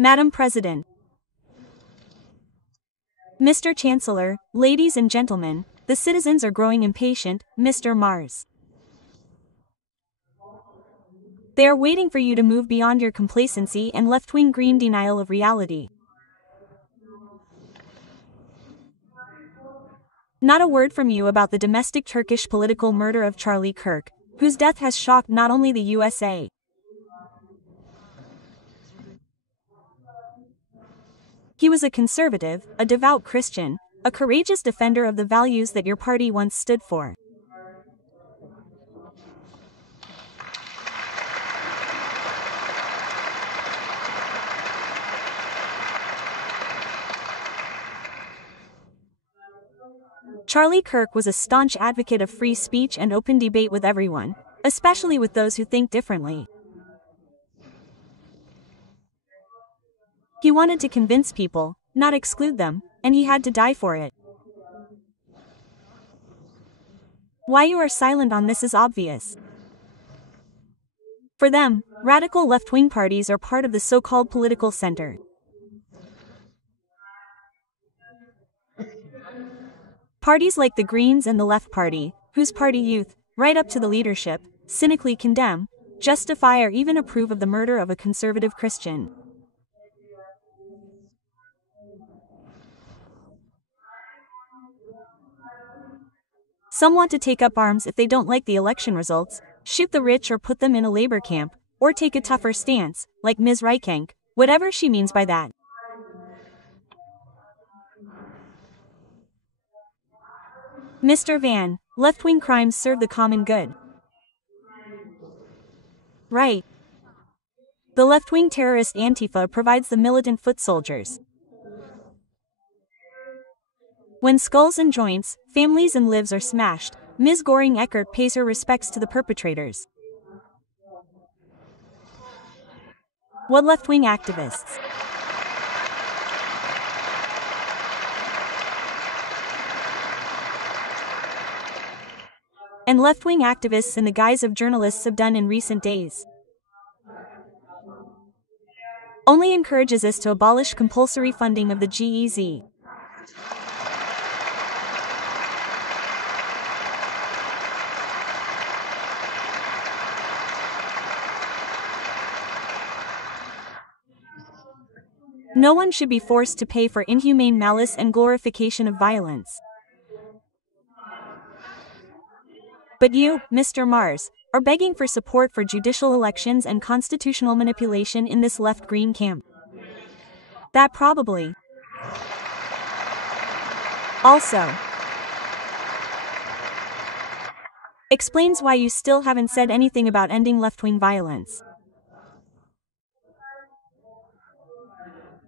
Madam President, Mr. Chancellor, ladies and gentlemen, the citizens are growing impatient, Mr. Mars. They are waiting for you to move beyond your complacency and left-wing green denial of reality. Not a word from you about the domestic Turkish political murder of Charlie Kirk, whose death has shocked not only the USA. He was a conservative, a devout Christian, a courageous defender of the values that your party once stood for. Charlie Kirk was a staunch advocate of free speech and open debate with everyone, especially with those who think differently. He wanted to convince people, not exclude them, and he had to die for it. Why you are silent on this is obvious. For them, radical left-wing parties are part of the so-called political center. Parties like the Greens and the Left Party, whose party youth, right up to the leadership, cynically condemn, justify or even approve of the murder of a conservative Christian. Some want to take up arms if they don't like the election results, shoot the rich or put them in a labor camp, or take a tougher stance, like Ms. Reikenk, whatever she means by that. Mr. Van, left-wing crimes serve the common good. Right. The left-wing terrorist Antifa provides the militant foot soldiers. When skulls and joints, families and lives are smashed, Ms. Goring-Eckert pays her respects to the perpetrators. What left-wing activists? And left-wing activists in the guise of journalists have done in recent days. Only encourages us to abolish compulsory funding of the GEZ. No one should be forced to pay for inhumane malice and glorification of violence. But you, Mr. Mars, are begging for support for judicial elections and constitutional manipulation in this left-green camp. That probably also explains why you still haven't said anything about ending left-wing violence.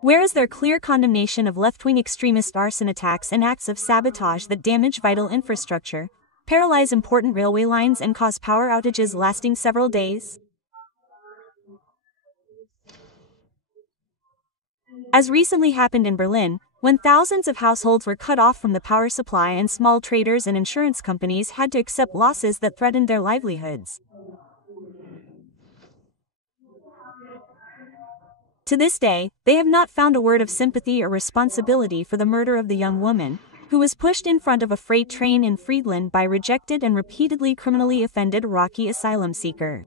Where is their clear condemnation of left-wing extremist arson attacks and acts of sabotage that damage vital infrastructure, paralyze important railway lines and cause power outages lasting several days? As recently happened in Berlin, when thousands of households were cut off from the power supply and small traders and insurance companies had to accept losses that threatened their livelihoods. To this day, they have not found a word of sympathy or responsibility for the murder of the young woman, who was pushed in front of a freight train in Friedland by rejected and repeatedly criminally offended Iraqi asylum seeker.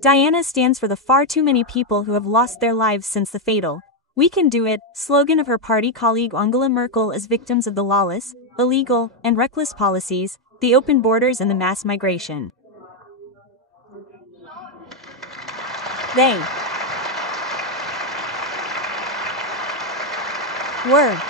Diana stands for the far too many people who have lost their lives since the fatal "We can do it" slogan of her party colleague Angela Merkel as victims of the lawless, illegal, and reckless policies, the open borders and the mass migration. They were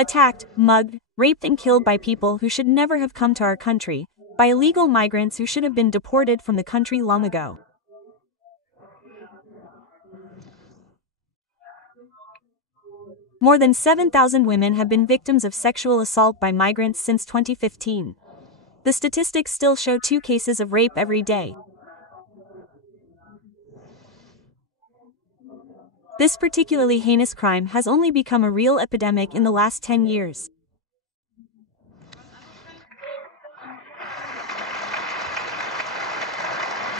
attacked, mugged, raped and killed by people who should never have come to our country, by illegal migrants who should have been deported from the country long ago. More than 7,000 women have been victims of sexual assault by migrants since 2015. The statistics still show 2 cases of rape every day. This particularly heinous crime has only become a real epidemic in the last 10 years.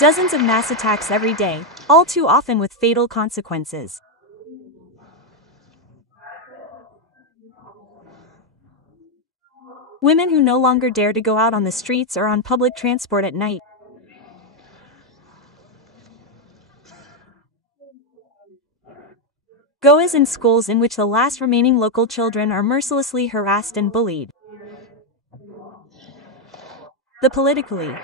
Dozens of mass attacks every day, all too often with fatal consequences. Women who no longer dare to go out on the streets or on public transport at night. Goas in schools in which the last remaining local children are mercilessly harassed and bullied. The politically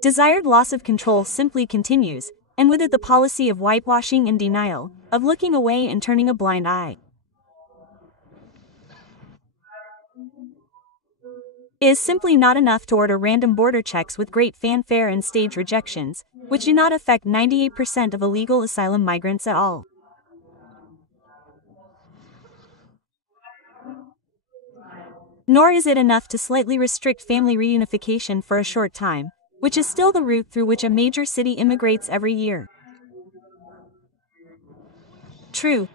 desired loss of control simply continues, and with it the policy of whitewashing and denial, of looking away and turning a blind eye. It is simply not enough to order random border checks with great fanfare and stage rejections, which do not affect 98% of illegal asylum migrants at all. Nor is it enough to slightly restrict family reunification for a short time, which is still the route through which a major city immigrates every year. True.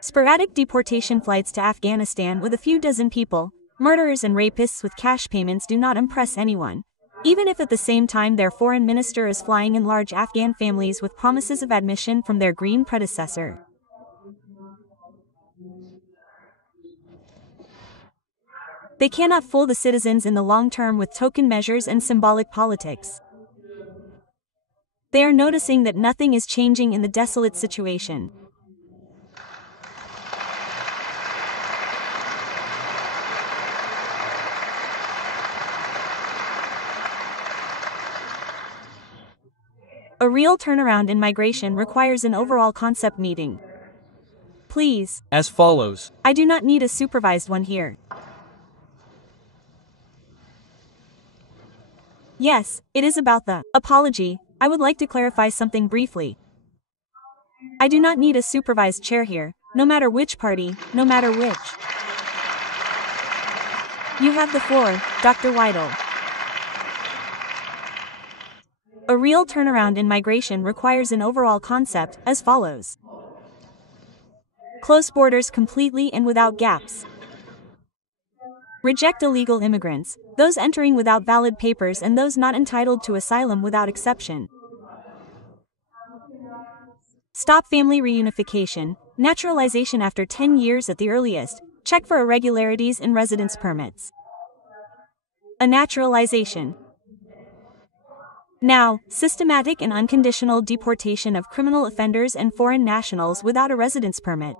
Sporadic deportation flights to Afghanistan with a few dozen people, murderers and rapists with cash payments do not impress anyone, even if at the same time their foreign minister is flying in large Afghan families with promises of admission from their green predecessor. They cannot fool the citizens in the long term with token measures and symbolic politics. They are noticing that nothing is changing in the desolate situation. A real turnaround in migration requires an overall concept meeting. Please. As follows. I do not need a supervised one here. Yes, it is about the apology. I would like to clarify something briefly. I do not need a supervised chair here, no matter which party, no matter which. You have the floor, Dr. Weidel. A real turnaround in migration requires an overall concept, as follows. Close borders completely and without gaps. Reject illegal immigrants, those entering without valid papers and those not entitled to asylum without exception. Stop family reunification, naturalization after 10 years at the earliest, check for irregularities in residence permits. A naturalization. Now, systematic and unconditional deportation of criminal offenders and foreign nationals without a residence permit.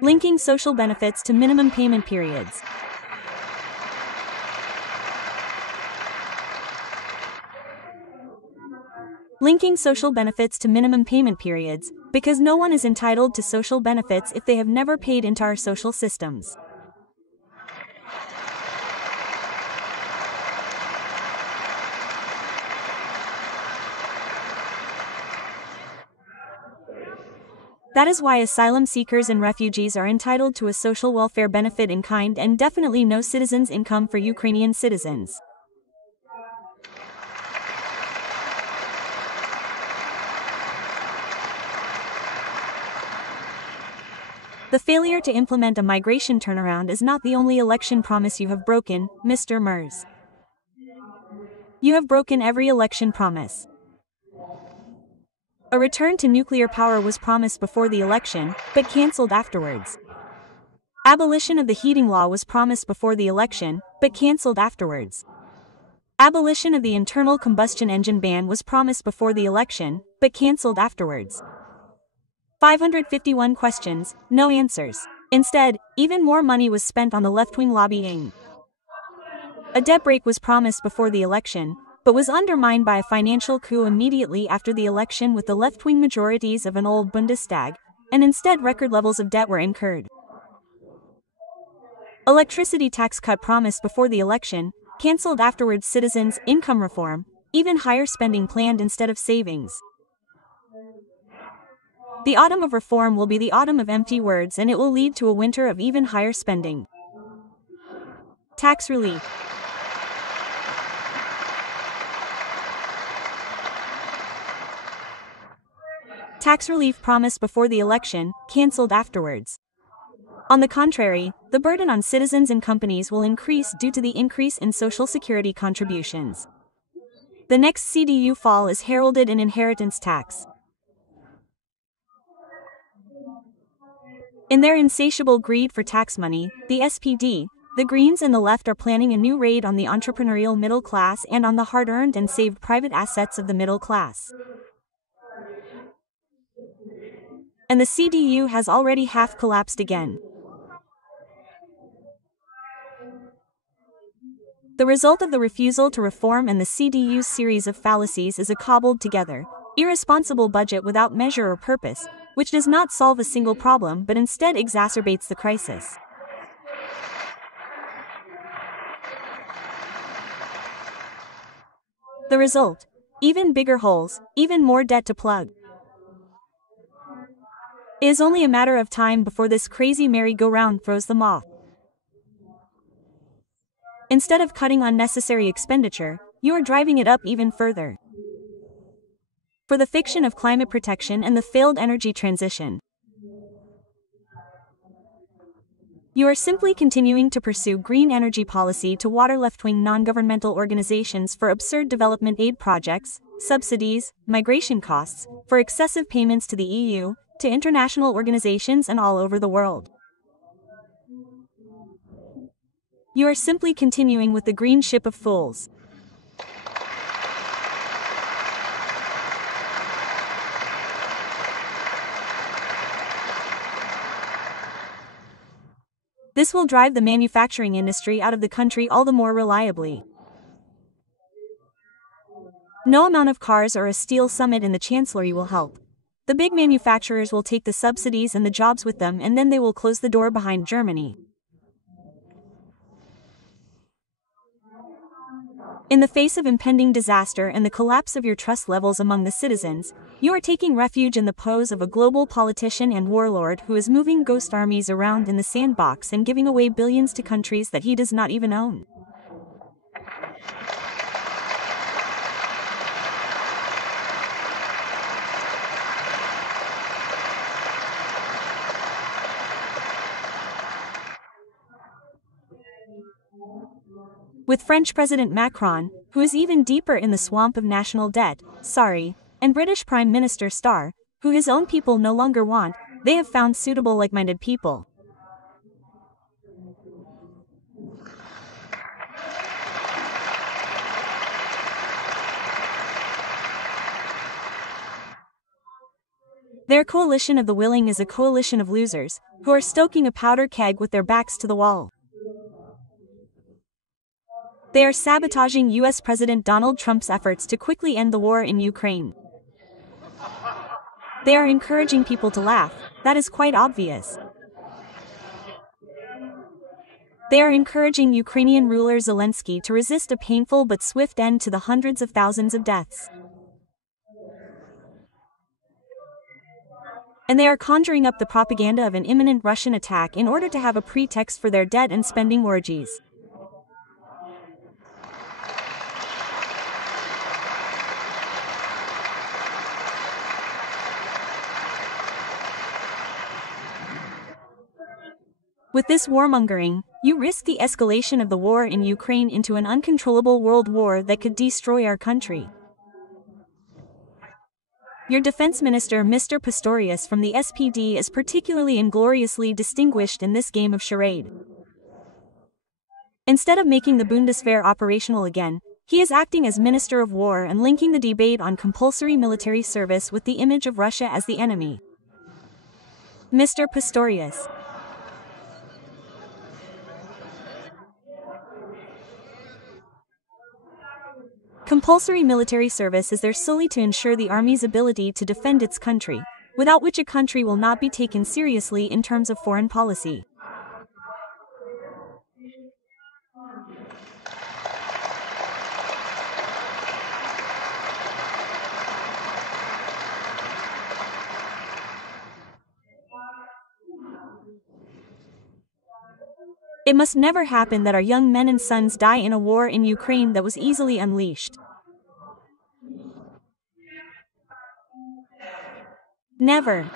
Linking social benefits to minimum payment periods. Linking social benefits to minimum payment periods, because no one is entitled to social benefits if they have never paid into our social systems. That is why asylum seekers and refugees are entitled to a social welfare benefit in kind and definitely no citizens' income for Ukrainian citizens. The failure to implement a migration turnaround is not the only election promise you have broken, Mr. Mers. You have broken every election promise. A return to nuclear power was promised before the election, but cancelled afterwards. Abolition of the heating law was promised before the election, but cancelled afterwards. Abolition of the internal combustion engine ban was promised before the election, but cancelled afterwards. 551 questions, no answers. Instead, even more money was spent on the left-wing lobbying. A debt break was promised before the election, but was undermined by a financial coup immediately after the election with the left-wing majorities of an old Bundestag, and instead record levels of debt were incurred. Electricity tax cut promised before the election, cancelled afterwards. Citizens' income reform, even higher spending planned instead of savings. The autumn of reform will be the autumn of empty words, and it will lead to a winter of even higher spending. Tax relief. Tax relief promised before the election, cancelled afterwards. On the contrary, the burden on citizens and companies will increase due to the increase in Social Security contributions. The next CDU fall is heralded in inheritance tax. In their insatiable greed for tax money, the SPD, the Greens and the left are planning a new raid on the entrepreneurial middle class and on the hard-earned and saved private assets of the middle class. And the CDU has already half collapsed again. The result of the refusal to reform and the CDU's series of fallacies is a cobbled together, irresponsible budget without measure or purpose, which does not solve a single problem but instead exacerbates the crisis. The result? Even bigger holes, even more debt to plug. It is only a matter of time before this crazy merry-go-round throws them off. Instead of cutting unnecessary expenditure, you are driving it up even further. For the fiction of climate protection and the failed energy transition, you are simply continuing to pursue green energy policy to water left-wing non-governmental organizations for absurd development aid projects, subsidies, migration costs, for excessive payments to the EU, to international organizations and all over the world. You are simply continuing with the green ship of fools. This will drive the manufacturing industry out of the country all the more reliably. No amount of cars or a steel summit in the Chancellery will help. The big manufacturers will take the subsidies and the jobs with them, and then they will close the door behind Germany. In the face of impending disaster and the collapse of your trust levels among the citizens, you are taking refuge in the pose of a global politician and warlord who is moving ghost armies around in the sandbox and giving away billions to countries that he does not even own. With French President Macron, who is even deeper in the swamp of national debt, and British Prime Minister Starr, who his own people no longer want, they have found suitable like-minded people. Their coalition of the willing is a coalition of losers, who are stoking a powder keg with their backs to the wall. They are sabotaging US President Donald Trump's efforts to quickly end the war in Ukraine. They are encouraging people to laugh, that is quite obvious. They are encouraging Ukrainian ruler Zelensky to resist a painful but swift end to the hundreds of thousands of deaths. And they are conjuring up the propaganda of an imminent Russian attack in order to have a pretext for their debt and spending orgies. With this warmongering, you risk the escalation of the war in Ukraine into an uncontrollable world war that could destroy our country. Your defense minister, Mr. Pistorius from the SPD, is particularly ingloriously distinguished in this game of charade. Instead of making the Bundeswehr operational again, he is acting as Minister of War and linking the debate on compulsory military service with the image of Russia as the enemy. Mr. Pistorius. Compulsory military service is there solely to ensure the army's ability to defend its country, without which a country will not be taken seriously in terms of foreign policy. It must never happen that our young men and sons die in a war in Ukraine that was easily unleashed. Never.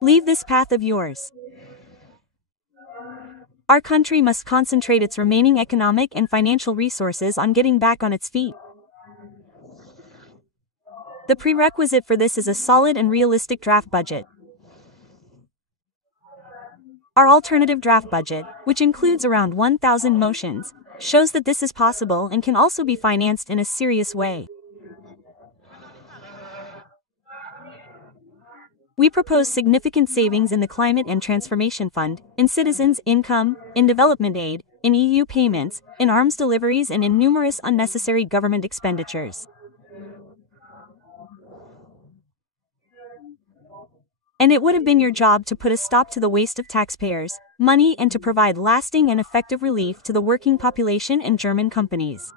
Leave this path of yours. Our country must concentrate its remaining economic and financial resources on getting back on its feet. The prerequisite for this is a solid and realistic draft budget. Our alternative draft budget, which includes around 1,000 motions, shows that this is possible and can also be financed in a serious way. We propose significant savings in the Climate and Transformation Fund, in citizens' income, in development aid, in EU payments, in arms deliveries, and in numerous unnecessary government expenditures. And it would have been your job to put a stop to the waste of taxpayers' money and to provide lasting and effective relief to the working population and German companies.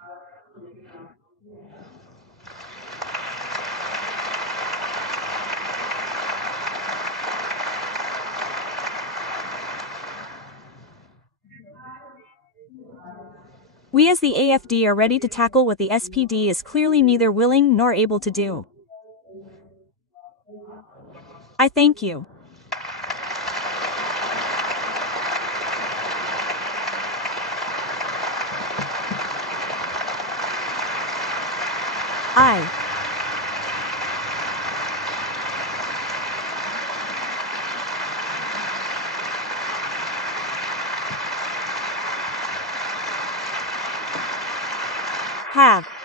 We as the AfD are ready to tackle what the SPD is clearly neither willing nor able to do. I thank you. I have